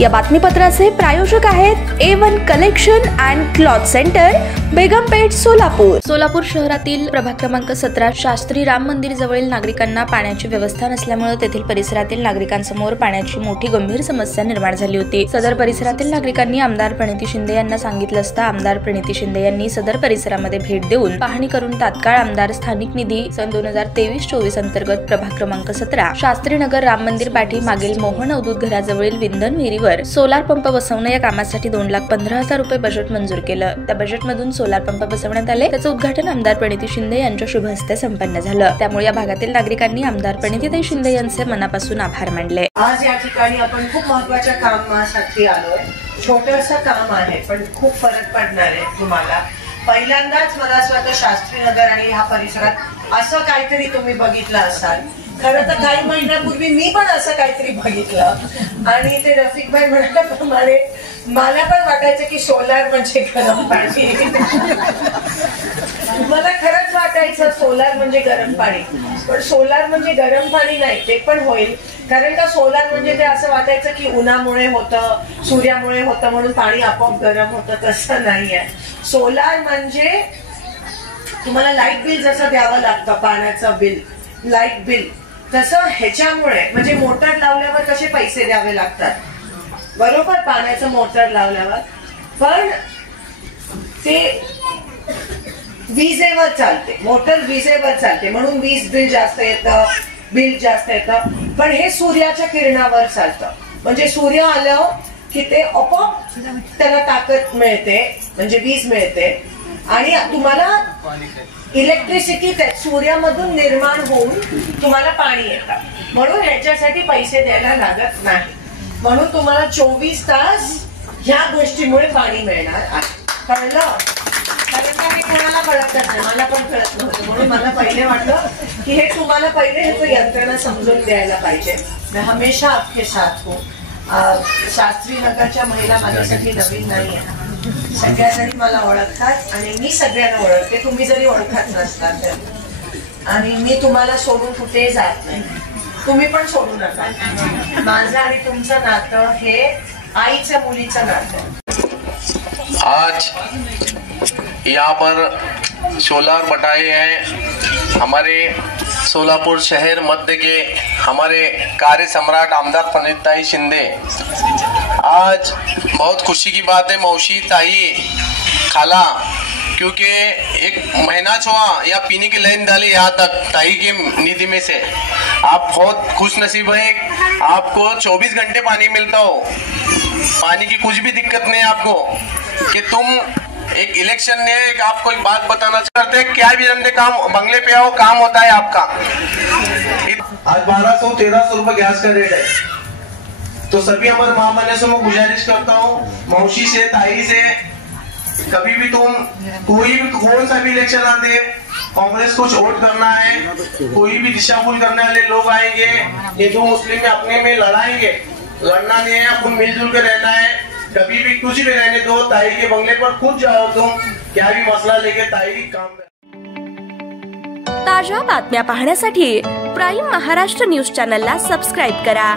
या बातमीपत्राचे प्रायोजक आहेत A1 collection and cloth centre, Begampeth, Solapur. Solapur शहरातील प्रभाग क्रमांक 17 शास्त्री राम मंदिर जवळील नागरिकांना पाण्याची व्यवस्था नसल्यामुळे तेथील परिसरातील नागरिकांसमोर पाण्याची मोठी गंभीर समस्या निर्माण झाली होती। सदर परिसरातील नागरिकांनी आमदार प्रणिती शिंदे यांना सांगितलं असता आमदार प्रणिती शिंदे यांनी सदर परिसरामध्ये भेट देऊन पाहणी करून तात्काळ आमदार स्थानिक निधी सन 2023-24 अंतर्गत प्रभाग क्रमांक 17 शास्त्री नगर राम मंदिर पाठी मागील मोहन अवधूत घराजवळील विंधन विहिरीवर सोलार पंप बसवणे या कामासाठी 2,15,000 रुपये बजेट मंजूर केलं। त्या बजेटमधून सोलार पंप बसवण्यात आले। त्याचं उद्घाटन आमदार प्रणिती शिंदे यांच्या शुभ हस्ते संपन्न झालं। त्यामुळे या भागातील नागरिकांनी आमदार प्रणितीताई शिंदे यांचे मनापासून आभार मानले। आज या ठिकाणी आपण खूप महत्त्वाच्या कामासाठी आलोय। छोटंसं काम आहे पण खूप फरक पडणार आहे तुम्हाला। पहिल्यांदाच मला असं वाटतं शास्त्री नगर आणि ह्या परिसरात असं काहीतरी तुम्ही बघितलं असाल। खरं तर काही महिन्यापूर्वी मी पण असं काहीतरी बघितलं आणि ते रफिक भाई म्हणाल्याप्रमाणे मला पण वाटायचं की सोलार म्हणजे गरम पाणी। मला खरंच वाटायचं सोलार म्हणजे गरम पाणी, पण सोलार म्हणजे गरम पाणी नाही, ते पण होईल। कारण का सोलार म्हणजे ते असं वाटायचं की उन्हामुळे होतं, सूर्यामुळे होतं म्हणून पाणी आपोआप गरम होतं, तसं नाहीये। सोलार म्हणजे तुम्हाला लाईट बिल जसं द्यावं लागतं, पाण्याचं बिल, लाईट बिल, तसं ह्याच्यामुळे म्हणजे मोटर लावल्यावर कसे पैसे द्यावे लागतात बरोबर, पाण्याचं मोटर लावल्यावर, पण ते विजेवर चालते, मोटर विजेवर चालते म्हणून वीज बिल जास्त येतं, बिल जास्त येतं। पण हे सूर्याच्या किरणावर चालतं, म्हणजे सूर्य आलं की ते आपोआप त्याला ताकद मिळते, म्हणजे वीज मिळते आणि तुम्हाला इलेक्ट्रिसिटी सूर्यामधून निर्माण होऊन तुम्हाला पाणी येतं, म्हणून ह्याच्यासाठी पैसे द्यायला लागत नाही, म्हणून तुम्हाला 24 तास ह्या गोष्टीमुळे पाणी मिळणार आहे। कळलं? कारण का हे कोणाला कळत नाही, मला पण कळत नव्हतं, म्हणून मला पहिले वाटलं की हे तुम्हाला पहिले ह्याचं यंत्रणा समजून द्यायला पाहिजे। मैं हमेशा आपके साथ हूँ। शास्त्री नगरच्या महिला माझ्यासाठी नवीन नाही आहे, सगळ्याजणी मला ओळखतात आणि मी सगळ्यांना ओळखते, तुम्ही जरी ओळखत नसला तर। आणि मी तुम्हाला सोडून कुठे जात नाही, तुम्ही पण सोडू नका। माझं आणि तुमचं नातं हे आईच्या मुलीचं नातं। आज यहाँ पर सोलार बटाए हैं हमारे सोलापुर शहर मध्य के हमारे कार्य सम्राट आमदार प्रणितीताई शिंदे। आज बहुत खुशी की बात है मौसी ताई खाला, क्योंकि एक महीना छुआ या पीने की लाइन डाली यहाँ तक ताई की निधि में से। आप बहुत खुश नसीब है, आपको 24 घंटे पानी मिलता हो, पानी की कुछ भी दिक्कत नहीं आपको। कि तुम एक इलेक्शन ने एक आपको एक बात बताना चाहते हैं, क्या भी धंधे काम बंगले पे आओ काम होता है आपका। आज 1200-1300 रुपए गैस का रेट है, तो सभी हमारे महामने से मैं गुजारिश करता हूँ, मौसी से ताई से, कभी भी तुम कोई भी कौन सा भी इलेक्शन आते, कांग्रेस को वोट करना है, कोई भी दिशाभूल करने वाले लोग आएंगे, हिंदू मुस्लिम में अपने में लड़ाएंगे, लड़ना नहीं है, अपन मिलजुल कर रहना है। कभी भी कुछ भी रहने दो, ताई के बंगले पर खुद जाओ, तुम क्या भी मसला लेके ताई काम कर। ताजा बातम्या पाहण्यासाठी प्राईम महाराष्ट्र न्यूज चॅनलला सबस्क्राईब करा।